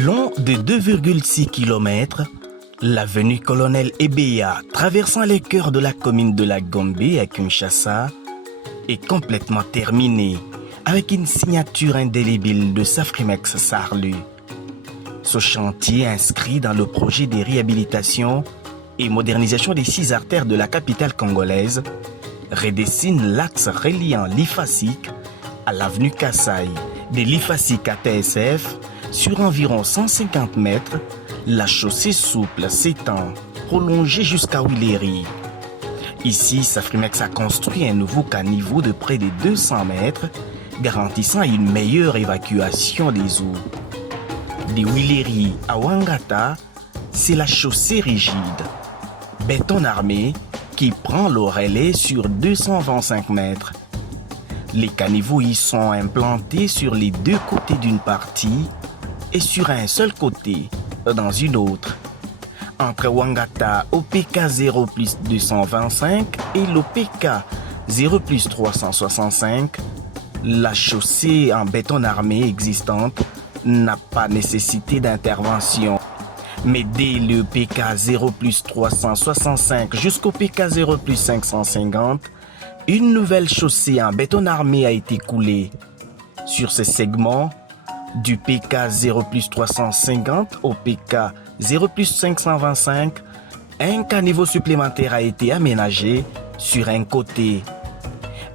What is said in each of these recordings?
Long de 2,6 km, l'avenue Colonel Ebeya, traversant les cœurs de la commune de la Gombe à Kinshasa, est complètement terminée avec une signature indélébile de Safrimex Sarlu. Ce chantier, inscrit dans le projet de réhabilitation et modernisation des 6 artères de la capitale congolaise, redessine l'axe reliant l'Ifasik à l'avenue Kassaï. De l'Ifasik à TSF, sur environ 150 mètres, la chaussée souple s'étend, prolongée jusqu'à Willery. Ici, Safrimex a construit un nouveau caniveau de près de 200 mètres, garantissant une meilleure évacuation des eaux. De Willery à Ouangata, c'est la chaussée rigide, béton armé, qui prend le relais sur 225 mètres. Les caniveaux y sont implantés sur les 2 côtés d'une partie et sur un seul côté dans une autre. Entre Ouangata OPK 0 plus 225 et l'OPK 0 plus 365, la chaussée en béton armé existante n'a pas nécessité d'intervention. Mais dès le PK 0 plus 365 jusqu'au PK 0 plus 550, une nouvelle chaussée en béton armé a été coulée. Sur ce segment, du PK 0 plus 350 au PK 0 plus 525, un caniveau supplémentaire a été aménagé sur un côté.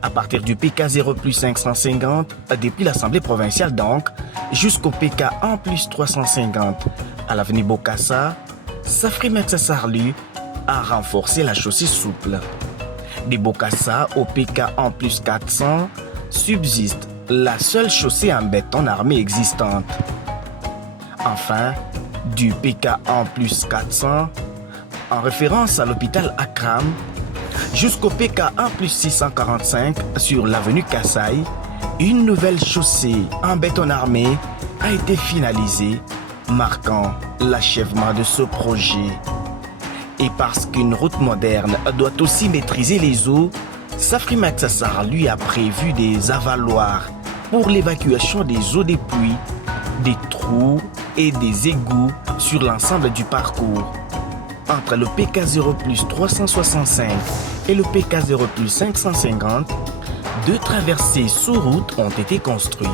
À partir du PK 0 plus 550, depuis l'Assemblée provinciale donc, jusqu'au PK 1 plus 350 à l'avenue Bokassa, Safrimex Sarlu a renforcé la chaussée souple. De Bokassa au PK 1 plus 400 subsiste la seule chaussée en béton armé existante. Enfin, du PK 1 plus 400, en référence à l'hôpital Akram, jusqu'au PK 1 plus 645 sur l'avenue Kassaï, une nouvelle chaussée en béton armé a été finalisée, marquant l'achèvement de ce projet. Et parce qu'une route moderne doit aussi maîtriser les eaux, Safrimex Sarlu a prévu des avaloirs pour l'évacuation des eaux des pluies, des trous et des égouts sur l'ensemble du parcours. Entre le PK 0 plus 365 et le PK 0 plus 550, 2 traversées sous route ont été construites.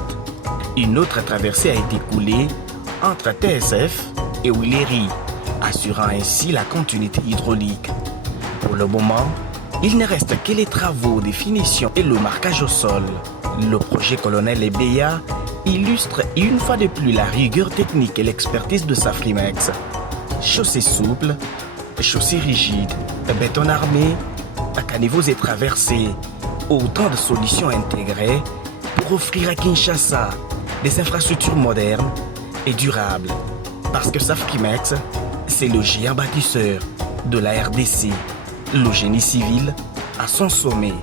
Une autre traversée a été coulée entre TSF et Willery, assurant ainsi la continuité hydraulique. Pour le moment, il ne reste que les travaux de finition et le marquage au sol. Le projet Colonel Ebeya illustre une fois de plus la rigueur technique et l'expertise de Safrimex. Chaussée souple, chaussée rigide, béton armé, caniveaux et traversées, autant de solutions intégrées pour offrir à Kinshasa des infrastructures modernes et durables. Parce que Safrimex, c'est le géant bâtisseur de la RDC, le génie civil à son sommet.